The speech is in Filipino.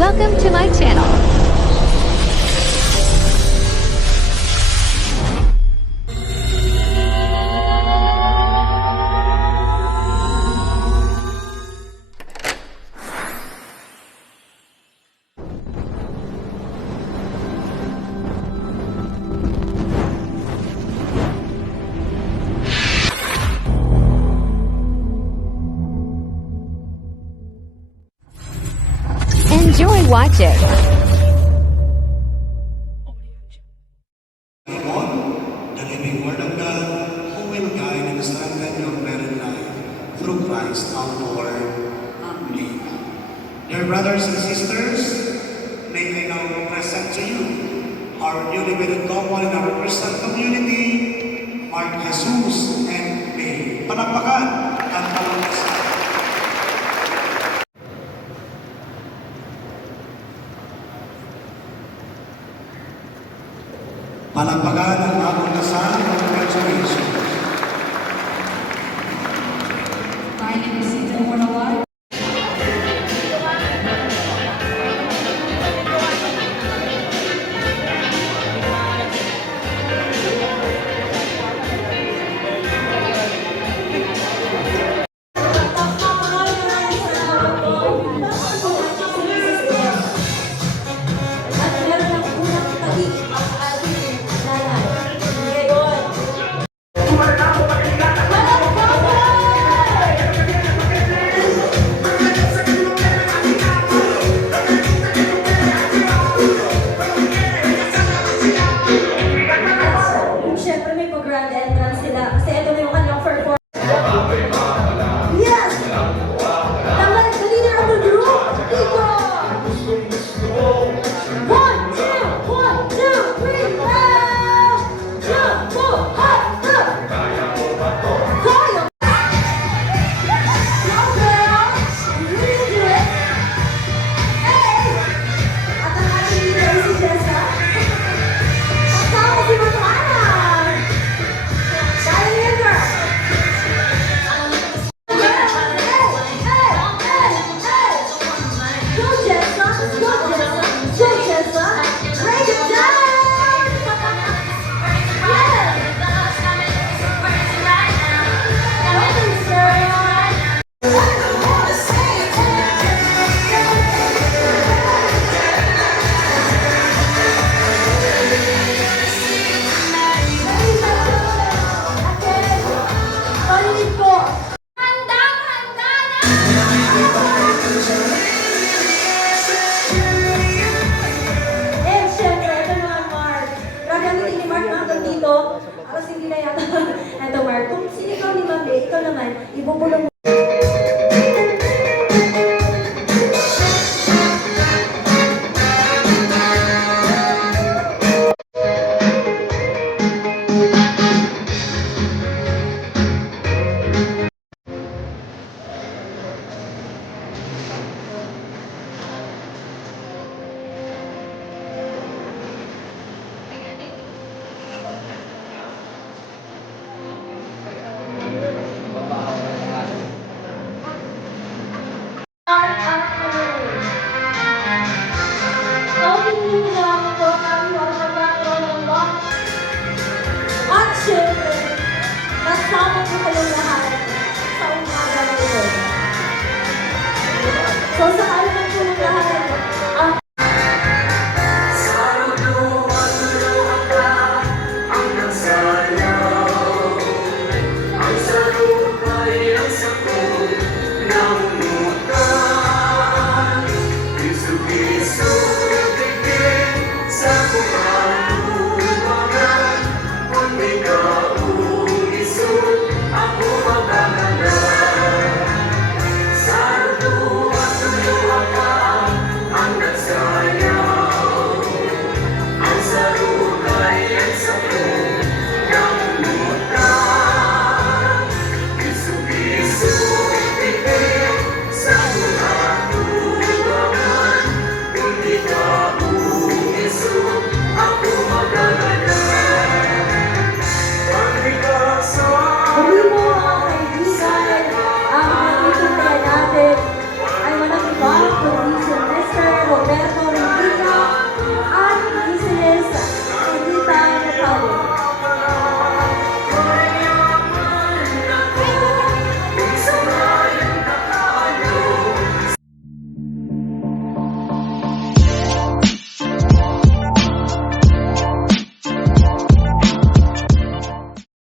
Welcome to my channel. Enjoy watching. The living Word of God, who will guide and strengthen your married life through Christ our Lord. Amen. Dear brothers and sisters, may I now present to you our newly wedded couple in our Christian community, Mark Jesus and May. Palakpakan at palakpakan. Palakpakan ang bagong kasal. Congratulations. My name is Sita Wanawar. Siyempre may pag-grand entrance sila kasi ito na yung kanilang performance. Yes! Tama, the leader of the group, Iko! 1, 2, 3, now! Jump, go, up, up! Kaya! Go, girl! You really do it! Hey! At ang ating leader si Jessa. Kasama si Matana! Kaya yun, girl! Go, Jessa! Go, Jessa! Go, Jessa! Break it down! Yeah! Nothing's girl! Parinig ko! Handang-handa na! Eh, syempre, ito naman, Mark. Gagamitin ni Mark na hanggang dito. Alas hindi na yata. Ito, Mark. Kung sinigaw ni Mami, ikaw naman, ibubulong mo. At syempre, kasama ko kayong lahat sa umaga na ito. So sa